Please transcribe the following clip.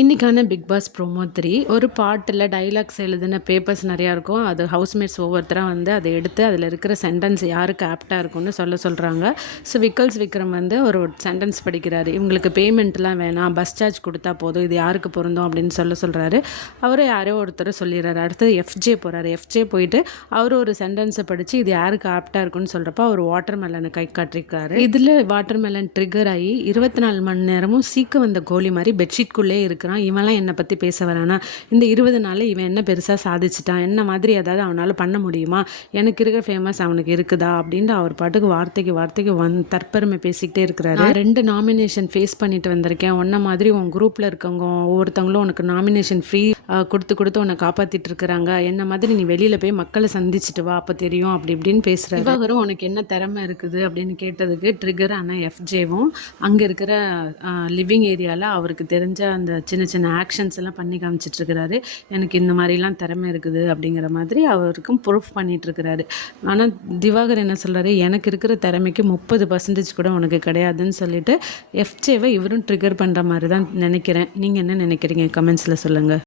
இன்றைக்கான big pass promo 3 ஒரு பாட்டில் dialogues எழுதின பேப்பர்ஸ் நிறையா இருக்கும். அது ஹவுஸ்மேட்ஸ் ஒவ்வொருத்தராக வந்து அதை எடுத்து அதில் இருக்கிற சென்டென்ஸ் யாருக்கு ஆப்டாக இருக்கும்னு சொல்கிறாங்க. ஸோ விக்ரம் வந்து ஒரு சென்டென்ஸ் படிக்கிறாரு. இவங்களுக்கு பேமெண்ட்லாம் வேணாம், பஸ் சார்ஜ் கொடுத்தா போதும், இது யாருக்கு பொருந்தும் அப்படின்னு சொல்கிறாரு. அவரை யாரோ ஒருத்தர் சொல்லிடுறாரு. அடுத்தது எஃப்ஜே போகிறாரு. எஃப்ஜே போயிட்டு அவர் ஒரு சென்டென்ஸை படித்து இது யாருக்கு ஆப்டாக இருக்குன்னு சொல்கிறப்ப அவர் வாட்டர் மெலனை கை காட்டிருக்காரு. இதில் வாட்டர் மெலன் ட்ரிகர் ஆகி 24 மணி நேரமும் சீக்க வந்த கோழி மாதிரி பெட்ஷீட்குள்ளே இருக்கிறான். இவன்லாம் என்னை பற்றி பேச வரானா, இந்த 20 நாளில் இவன் என்ன பெருசாக சாதிச்சிட்டான், என்ன மாதிரி ஏதாவது அவனால் பண்ண முடியுமா, எனக்கு இருக்கிற ஃபேமஸ் அவனுக்கு இருக்குதா அப்படின்ட்டு அவர் பாட்டுக்கு வார்த்தைக்கு தற்பெருமை பேசிக்கிட்டே இருக்கிறாரு. நான் 2 நாமினேஷன் ஃபேஸ் பண்ணிட்டு வந்திருக்கேன், ஒன்ன மாதிரி உன் குரூப்பில் இருக்கவங்க ஒவ்வொருத்தவங்களும் உனக்கு நாமினேஷன் ஃப்ரீ கொடுத்து உன்னை காப்பாற்றிட்டு இருக்கிறாங்க, என்ன மாதிரி நீ வெளியில் போய் மக்களை சந்திச்சுட்டு வா, அப்போ தெரியும் அப்படி இப்படின்னு பேசுகிறாரு. இவரும் உனக்கு என்ன திறமை இருக்குது அப்படின்னு கேட்டதுக்கு ட்ரிகர் ஆனால் எஃப்ஜேவும் அங்கே இருக்கிற லிவிங் ஏரியாவில் அவருக்கு தெரிஞ்ச அந்த சின்ன ஆக்ஷன்ஸ் எல்லாம் பண்ணி காமிச்சிட்ருக்கிறாரு. எனக்கு இந்த மாதிரிலாம் திறமை இருக்குது அப்படிங்கிற மாதிரி அவருக்கும் ப்ரூஃப் பண்ணிகிட்ருக்கிறாரு. ஆனால் திவாகர் என்ன சொல்கிறாரு, எனக்கு இருக்கிற திறமைக்கு 30% கூட உனக்கு கிடையாதுன்னு சொல்லிட்டு எஃப்ஜேவை இவரும் ட்ரிகர் பண்ணுற மாதிரி தான் நினைக்கிறேன். நீங்கள் என்ன நினைக்கிறீங்க? கமெண்ட்ஸில் சொல்லுங்கள்.